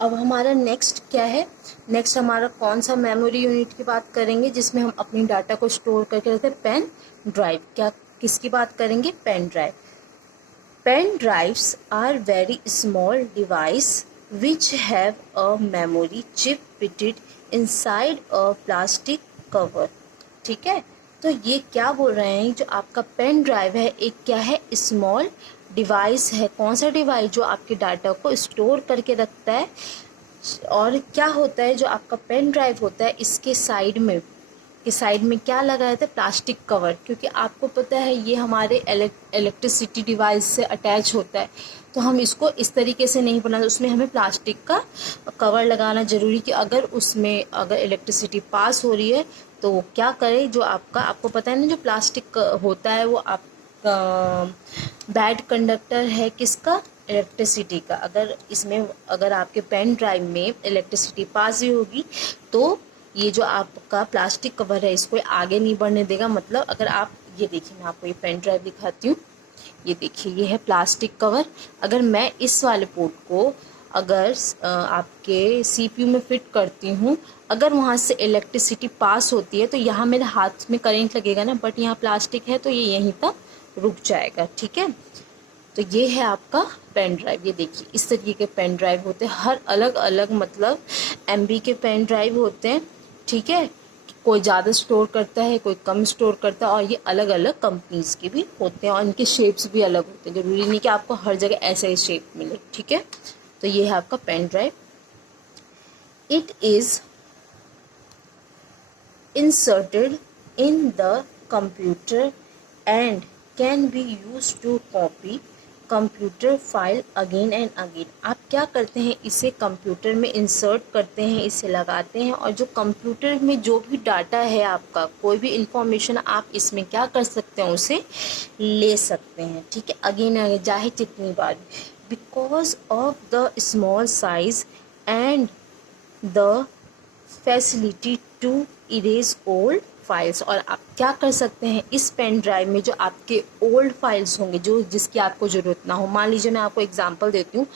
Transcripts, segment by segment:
अब हमारा नेक्स्ट क्या है, नेक्स्ट हमारा कौन सा मेमोरी यूनिट की बात करेंगे जिसमें हम अपनी डाटा को स्टोर करके रखते हैं, पेन ड्राइव। क्या किसकी बात करेंगे, pen drive. Pen drives are very small device which have a memory chip fitted inside a plastic cover. ठीक है, तो ये क्या बोल रहे हैं, जो आपका पेन ड्राइव है एक क्या है, स्मॉल डिवाइस है। कौन सा डिवाइस, जो आपके डाटा को स्टोर करके रखता है। और क्या होता है, जो आपका पेन ड्राइव होता है इसके साइड में, के साइड में क्या लगा रहता है, प्लास्टिक कवर। क्योंकि आपको पता है ये हमारे इलेक्ट्रिसिटी डिवाइस से अटैच होता है, तो हम इसको इस तरीके से नहीं बनाते, उसमें हमें प्लास्टिक का कवर लगाना ज़रूरी, कि अगर उसमें अगर इलेक्ट्रिसिटी पास हो रही है तो वो क्या करे, जो आपको पता है ना, जो प्लास्टिक होता है वो आपका बैड कंडक्टर है, किसका, इलेक्ट्रिसिटी का। अगर इसमें अगर आपके पेन ड्राइव में इलेक्ट्रिसिटी पास ही होगी तो ये जो आपका प्लास्टिक कवर है इसको आगे नहीं बढ़ने देगा। मतलब अगर आप ये देखिए, मैं आपको ये पेन ड्राइव दिखाती हूँ, ये देखिए ये है प्लास्टिक कवर। अगर मैं इस वाले पोर्ट को अगर आपके सीपीयू में फिट करती हूँ, अगर वहाँ से इलेक्ट्रिसिटी पास होती है तो यहाँ मेरे हाथ में करंट लगेगा ना, बट यहाँ प्लास्टिक है तो ये यहीं तक रुक जाएगा। ठीक है, तो ये है आपका पेन ड्राइव। ये देखिए इस तरीके के पेन ड्राइव होते हैं, हर अलग अलग मतलब एमबी के पेन ड्राइव होते हैं। ठीक है, कोई ज़्यादा स्टोर करता है, कोई कम स्टोर करता है, और ये अलग अलग कंपनीज़ के भी होते हैं और इनके शेप्स भी अलग होते हैं। ज़रूरी नहीं कि आपको हर जगह ऐसा ही शेप मिले। ठीक है, तो ये है आपका pen drive. It is inserted in the computer and can be used to copy computer file again and again. आप क्या करते हैं, इसे कंप्यूटर में इंसर्ट करते हैं, इसे लगाते हैं, और जो कंप्यूटर में जो भी डाटा है आपका, कोई भी इंफॉर्मेशन आप इसमें क्या कर सकते हैं, उसे ले सकते हैं। ठीक है, अगेन अगेन, चाहे जितनी बार, because of the small size and the facility to erase old files. और आप क्या कर सकते हैं, इस पेन ड्राइव में जो आपके ओल्ड फाइल्स होंगे, जो जिसकी आपको ज़रूरत ना हो, मान लीजिए मैं आपको एग्जांपल देती हूँ,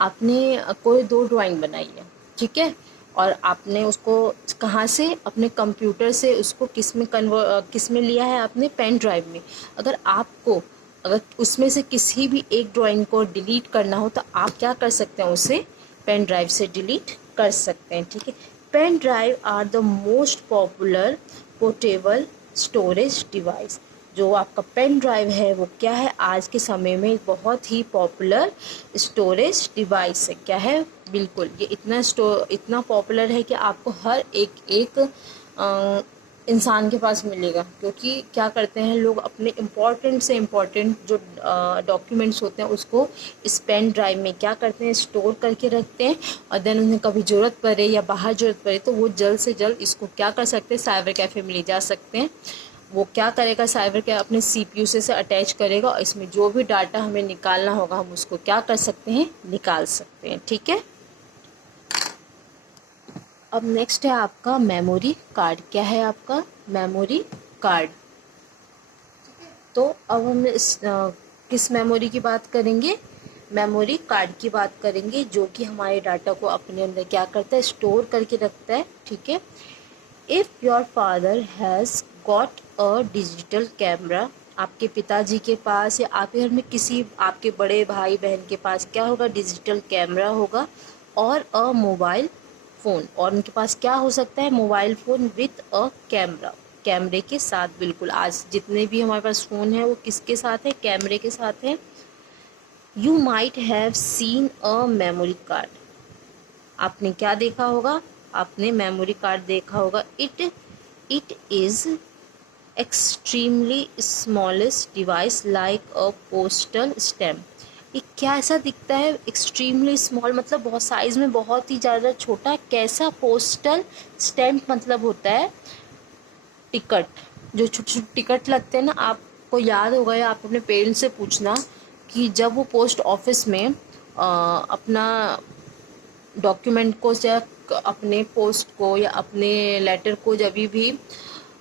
आपने कोई 2 ड्राइंग बनाई है, ठीक है, और आपने उसको कहाँ से, अपने कंप्यूटर से उसको किस में लिया है, आपने पेन ड्राइव में। अगर उसमें से किसी भी एक ड्राइंग को डिलीट करना हो तो आप क्या कर सकते हैं, उसे पेन ड्राइव से डिलीट कर सकते हैं। ठीक है, pen drive are the most popular portable storage device. जो आपका पेन ड्राइव है वो क्या है, आज के समय में बहुत ही पॉपुलर स्टोरेज डिवाइस है। क्या है, बिल्कुल ये इतना पॉपुलर है कि आपको हर एक इंसान के पास मिलेगा। क्योंकि क्या करते हैं लोग, अपने इम्पॉर्टेंट से इम्पॉर्टेंट जो डॉक्यूमेंट्स होते हैं उसको इस पेन ड्राइव में क्या करते हैं, स्टोर करके रखते हैं, और देन उन्हें कभी ज़रूरत पड़े या बाहर ज़रूरत पड़े तो वो जल्द से जल्द इसको क्या कर सकते हैं, साइबर कैफ़े में ले जा सकते हैं। वो क्या करेगा, साइबर कैफ़े अपने सीपीयू से अटैच करेगा, और इसमें जो भी डाटा हमें निकालना होगा हम उसको क्या कर सकते हैं, निकाल सकते हैं। ठीक है, अब नेक्स्ट है आपका मेमोरी कार्ड। क्या है आपका मेमोरी कार्ड। तो अब हम किस मेमोरी की बात करेंगे, मेमोरी कार्ड की बात करेंगे, जो कि हमारे डाटा को अपने अंदर क्या करता है, स्टोर करके रखता है। ठीक है, if your father has got a digital camera, आपके पिताजी के पास या आपके घर में किसी आपके बड़े भाई बहन के पास क्या होगा, डिजिटल कैमरा होगा, और अ मोबाइल फ़ोन, और उनके पास क्या हो सकता है, mobile phone with a camera, कैमरे के साथ। बिल्कुल आज जितने भी हमारे पास फ़ोन है वो किसके साथ है, कैमरे के साथ है। You might have seen a memory card, आपने क्या देखा होगा, आपने मेमोरी कार्ड देखा होगा। It is extremely smallest device like a postal stamp. ये क्या ऐसा दिखता है, एक्सट्रीमली स्मॉल मतलब बहुत साइज़ में बहुत ही ज़्यादा छोटा। कैसा, पोस्टल स्टैम्प मतलब होता है टिकट, जो छोटे छोटे टिकट लगते हैं ना। आपको याद होगा या आप अपने पेरेंट्स से पूछना कि जब वो पोस्ट ऑफिस में अपना डॉक्यूमेंट को या अपने पोस्ट को या अपने लेटर को जब भी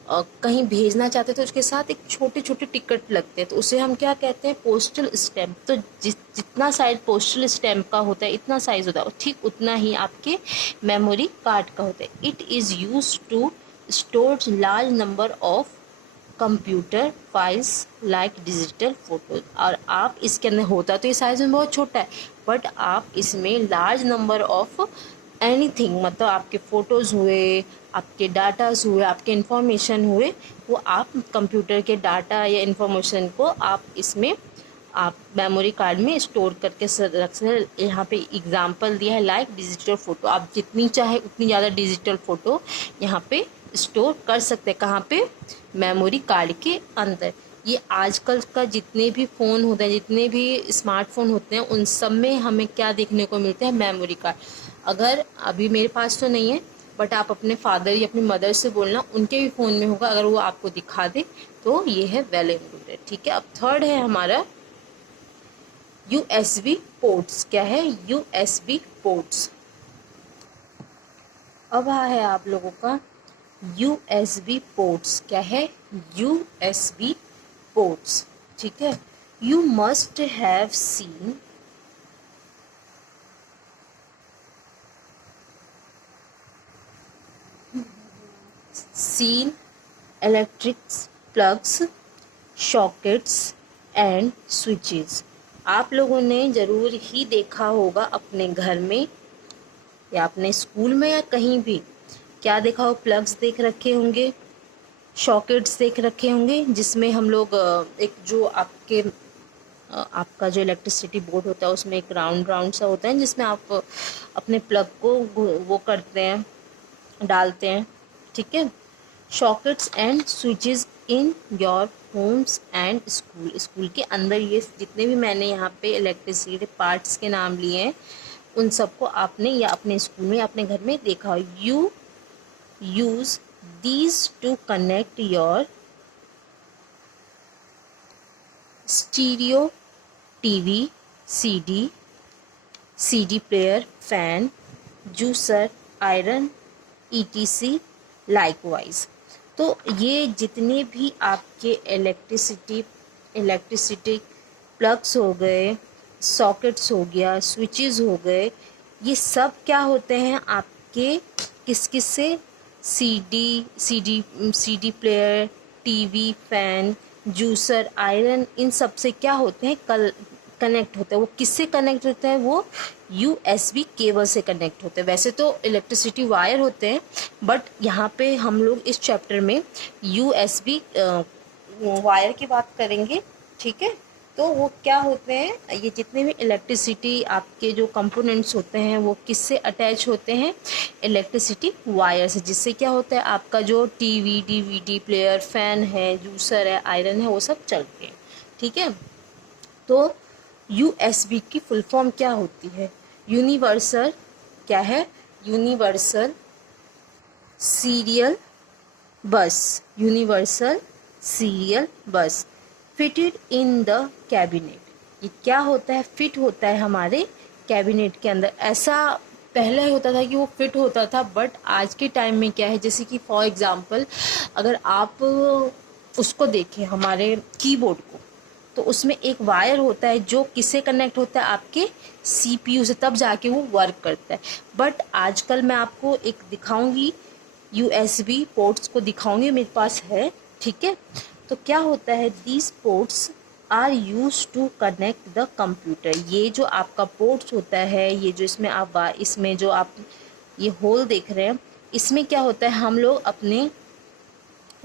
कहीं भेजना चाहते हैं तो उसके साथ एक छोटे छोटे टिकट लगते हैं, तो उसे हम क्या कहते हैं, पोस्टल स्टैम्प। तो जितना साइज पोस्टल स्टैम्प का होता है इतना साइज होता है, ठीक उतना ही आपके मेमोरी कार्ड का होता है। It is use to store large number of computer files like digital photos. और आप इसके अंदर, होता तो ये साइज में बहुत छोटा है, बट आप इसमें लार्ज नंबर ऑफ एनीथिंग, मतलब आपके फ़ोटोज़ हुए, आपके डाटाज हुए, आपके इन्फॉर्मेशन हुए, वो आप कंप्यूटर के डाटा या इन्फॉर्मेशन को आप इसमें आप मेमोरी कार्ड में स्टोर करके रख सकते। यहाँ पे एग्जांपल दिया है लाइक डिजिटल फ़ोटो, आप जितनी चाहे उतनी ज़्यादा डिजिटल फ़ोटो यहाँ पे स्टोर कर सकते हैं। कहाँ पे? मेमोरी कार्ड के अंदर। ये आजकल का जितने भी फ़ोन होते हैं, जितने भी स्मार्टफोन होते हैं, उन सब में हमें क्या देखने को मिलता है, मेमोरी कार्ड। अगर अभी मेरे पास तो नहीं है, बट आप अपने फादर या अपनी मदर से बोलना, उनके भी फ़ोन में होगा, अगर वो आपको दिखा दे तो ये है वेल एंड गुड है। ठीक है, अब थर्ड है हमारा USB पोर्ट्स। क्या है? USB ports. अब है आप लोगों का USB पोर्ट्स। क्या है? USB ports. ठीक है, you must have seen electric plugs, sockets and switches. आप लोगों ने ज़रूर ही देखा होगा अपने घर में या अपने स्कूल में या कहीं भी, क्या देखा हो, प्लग्स देख रखे होंगे, सॉकेट्स देख रखे होंगे, जिसमें हम लोग एक जो आपका जो इलेक्ट्रिसिटी बोर्ड होता है उसमें एक राउंड राउंड सा होता है जिसमें आप अपने प्लग को वो करते हैं, डालते हैं। ठीक है, sockets and switches in your homes and school. School के अंदर ये जितने भी मैंने यहाँ पे इलेक्ट्रिसिटी पार्ट्स के नाम लिए हैं, उन सबको आपने या अपने स्कूल में या अपने घर में देखा हो। You use these to connect your stereo, TV, CD player, fan, juicer, iron, etc. likewise। तो ये जितने भी आपके इलेक्ट्रिसिटी प्लग्स हो गए, सॉकेट्स हो गया, स्विचेस हो गए, ये सब क्या होते हैं आपके किस किस से, CD player, TV, fan, juicer, iron, इन सब से क्या होते हैं, कनेक्ट होते हैं। वो किससे कनेक्ट होते हैं? वो USB केबल से कनेक्ट होते हैं। वैसे तो इलेक्ट्रिसिटी वायर होते हैं, बट यहाँ पे हम लोग इस चैप्टर में USB वायर की बात करेंगे। ठीक है, तो वो क्या होते हैं, ये जितने भी इलेक्ट्रिसिटी आपके जो कंपोनेंट्स होते हैं वो किससे अटैच होते हैं, इलेक्ट्रिसिटी वायर से, जिससे क्या होता है आपका जो टीवी, DVD प्लेयर, फैन है, जूसर है, आयरन है, वो सब चलते हैं। ठीक है, तो USB की फुल फॉर्म क्या होती है? यूनिवर्सल। क्या है? यूनिवर्सल सीरियल बस। यूनिवर्सल सीरियल बस फिटेड इन द कैबिनेट। ये क्या होता है? फिट होता है हमारे कैबिनेट के अंदर। ऐसा पहले होता था कि वो फिट होता था, बट आज के टाइम में क्या है, जैसे कि फॉर एग्जांपल अगर आप उसको देखें हमारे कीबोर्ड को, तो उसमें एक वायर होता है जो किससे कनेक्ट होता है, आपके CPU से, तब जाके वो वर्क करता है। बट आजकल मैं आपको एक दिखाऊंगी, USB पोर्ट्स को दिखाऊंगी, मेरे पास है। ठीक है, तो क्या होता है, these ports are use to connect the computer. ये जो आपका पोर्ट्स होता है, ये जो इसमें जो आप ये होल देख रहे हैं, इसमें क्या होता है, हम लोग अपने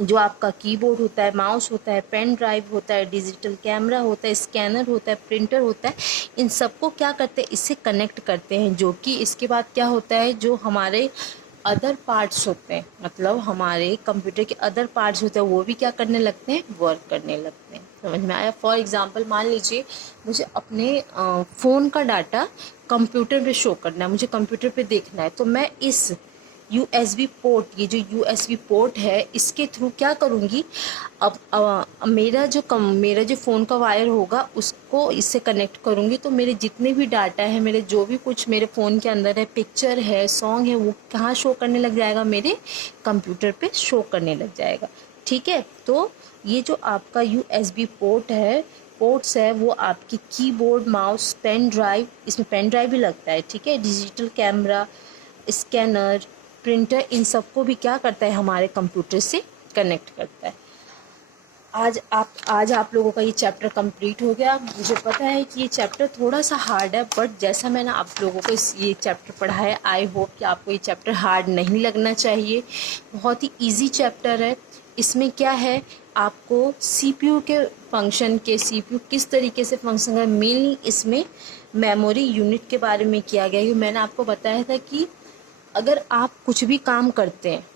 जो आपका कीबोर्ड होता है, माउस होता है, पेन ड्राइव होता है, डिजिटल कैमरा होता है, स्कैनर होता है, प्रिंटर होता है, इन सबको क्या करते हैं, इससे कनेक्ट करते हैं। जो कि इसके बाद क्या होता है, जो हमारे अदर पार्ट्स होते हैं, मतलब हमारे कंप्यूटर के अदर पार्ट्स होते हैं, वो भी क्या करने लगते हैं, वर्क करने लगते हैं। समझ में आया? फॉर एग्जांपल मान लीजिए मुझे अपने फ़ोन का डाटा कंप्यूटर पे शो करना है, मुझे कंप्यूटर पे देखना है, तो मैं इस USB पोर्ट, ये जो USB पोर्ट है, इसके थ्रू क्या करूँगी, अब मेरा जो फ़ोन का वायर होगा उसको इससे कनेक्ट करूँगी, तो मेरे जितने भी डाटा है, मेरे जो भी कुछ मेरे फ़ोन के अंदर है, पिक्चर है, सॉन्ग है, वो कहाँ शो करने लग जाएगा, मेरे कंप्यूटर पे शो करने लग जाएगा। ठीक है। तो ये जो आपका USB पोर्ट्स है वो आपकी कीबोर्ड, माउस, पेन ड्राइव, इसमें पेन ड्राइव भी लगता है, ठीक है, डिजिटल कैमरा, स्कैनर, प्रिंटर, इन सबको भी क्या करता है, हमारे कंप्यूटर से कनेक्ट करता है। आज आप लोगों का ये चैप्टर कंप्लीट हो गया। मुझे पता है कि ये चैप्टर थोड़ा सा हार्ड है, बट जैसा मैंने आप लोगों को ये चैप्टर पढ़ाया, आई होप कि आपको ये चैप्टर हार्ड नहीं लगना चाहिए। बहुत ही इजी चैप्टर है। इसमें क्या है, आपको CPU के फंक्शन के, CPU किस तरीके से फंक्शन है, मेनली इसमें मेमोरी यूनिट के बारे में किया गया है। मैंने आपको बताया था कि अगर आप कुछ भी काम करते हैं,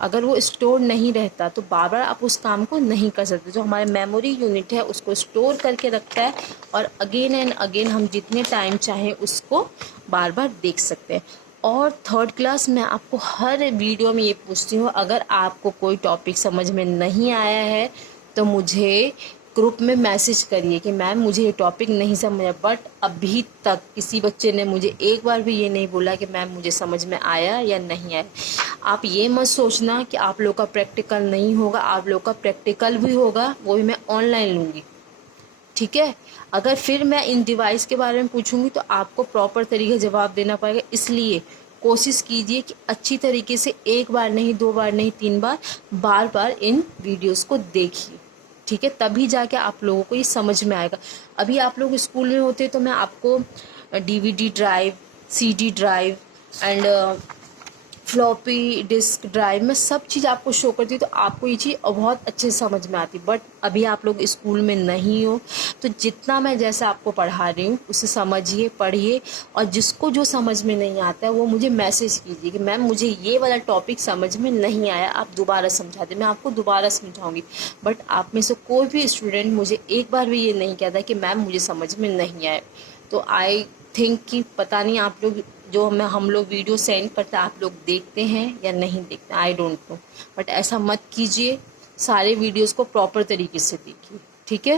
अगर वो स्टोर नहीं रहता तो बार बार आप उस काम को नहीं कर सकते। जो हमारे मेमोरी यूनिट है उसको स्टोर करके रखता है और अगेन एंड अगेन हम जितने टाइम चाहें उसको बार बार देख सकते हैं। और थर्ड क्लास में आपको हर वीडियो में ये पूछती हूँ, अगर आपको कोई टॉपिक समझ में नहीं आया है तो मुझे ग्रुप में मैसेज करिए कि मैम मुझे ये टॉपिक नहीं समझ आया। बट अभी तक किसी बच्चे ने मुझे एक बार भी ये नहीं बोला कि मैम मुझे समझ में आया या नहीं आया। आप ये मत सोचना कि आप लोग का प्रैक्टिकल नहीं होगा, आप लोग का प्रैक्टिकल भी होगा, वो भी मैं ऑनलाइन लूँगी, ठीक है। अगर फिर मैं इन डिवाइस के बारे में पूछूंगी तो आपको प्रॉपर तरीके से जवाब देना पड़ेगा। इसलिए कोशिश कीजिए कि अच्छी तरीके से एक बार नहीं, 2 बार नहीं, 3 बार, बार बार इन वीडियोस को देखिए, ठीक है। तभी जाके आप लोगों को ये समझ में आएगा। अभी आप लोग स्कूल में होते तो मैं आपको DVD drive, CD drive and floppy disk drive में सब चीज़ आपको शो करती, तो आपको ये चीज़ बहुत अच्छे से समझ में आती। बट अभी आप लोग स्कूल में नहीं हो, तो जितना मैं जैसे आपको पढ़ा रही हूँ उसे समझिए, पढ़िए, और जिसको जो समझ में नहीं आता है वो मुझे मैसेज कीजिए कि मैम मुझे ये वाला टॉपिक समझ में नहीं आया, आप दोबारा समझा दें, मैं आपको दोबारा समझाऊंगी। बट आप में से कोई भी स्टूडेंट मुझे एक बार भी ये नहीं कहता कि मैम मुझे समझ में नहीं आया। तो आई थिंक कि पता नहीं आप लोग जो हम लोग वीडियो सेंड करते हैं आप लोग देखते हैं या नहीं देखते, आई डोंट नो। बट ऐसा मत कीजिए, सारे वीडियोस को प्रॉपर तरीके से देखिए, ठीक है।